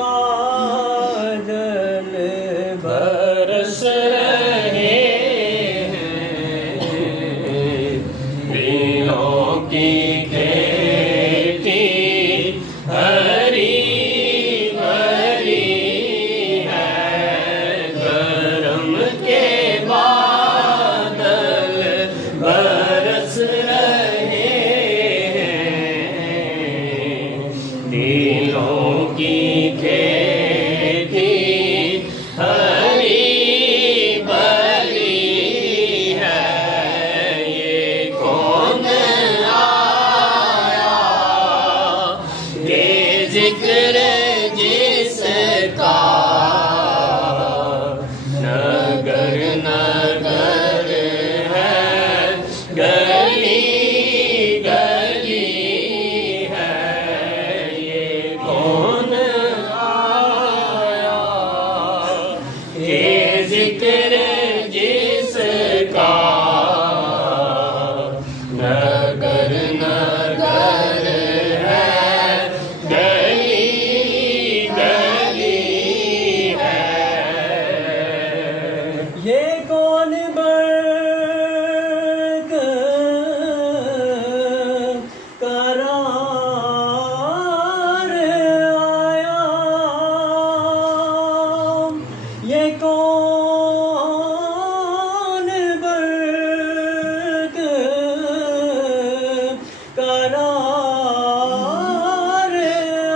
बादल बरस रहे हैं, दिलों की खेती हरी भरी है, करम के बादल बरस रहे हैं, दिलों की खेती हरी भरी है। ये कौन आया ये जिक्र जिसका, नगर नगर है गली गली है। ये कौन आया ये जिक्र जिसका, नगर नगर है गली गली है। ये कौन बर्ग करार आया, ये कौन बर्ग करार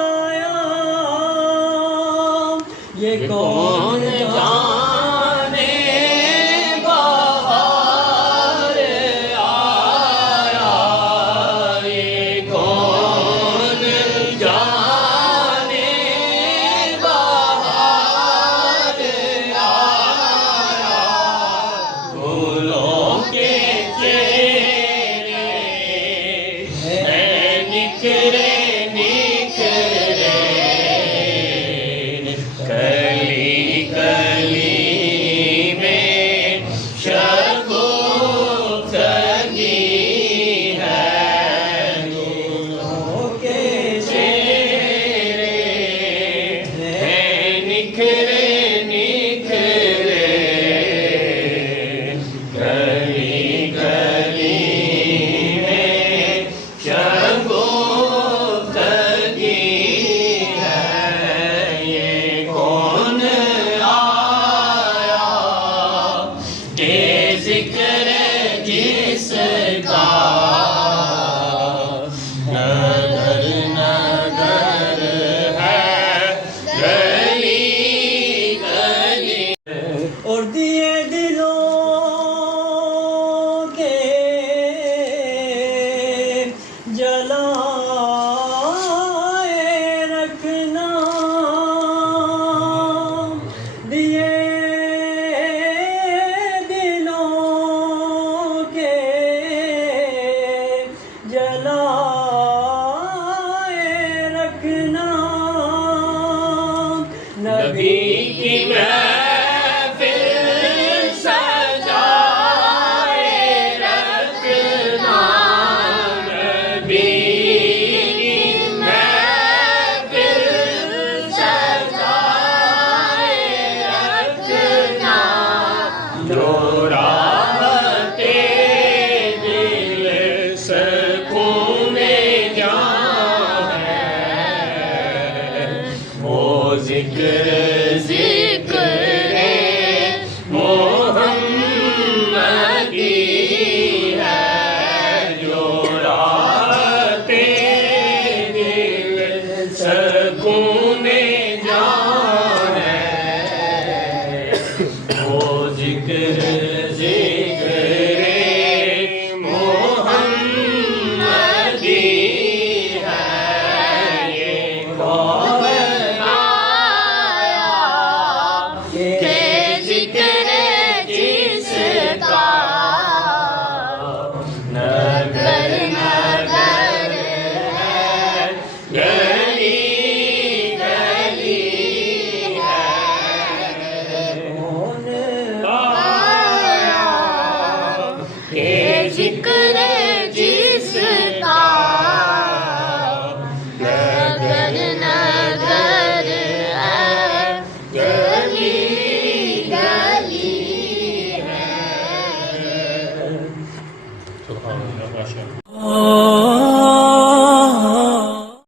आया, ये कौन जाने बाहर आया, ये कौन जाने बाहर आया। फूलों के चेहरे हैं निखरे निखरे, कली कली में शगुफ्तगी है। फूलों के चेहरे हैं निखरे निखरे, गली गली में शगुफ्तगी है। ये कौन आया ये जिक्र जिसका, नगर नगर है गली गली। और दिए दिलों के जलाए रखना, दिए दिलों के जलाए रखना। नबी की महफिल सजाए रखना, नबी की महफिल सजाए रखना। जो राहते दिल सुकून जहाँ है, वो जिक्र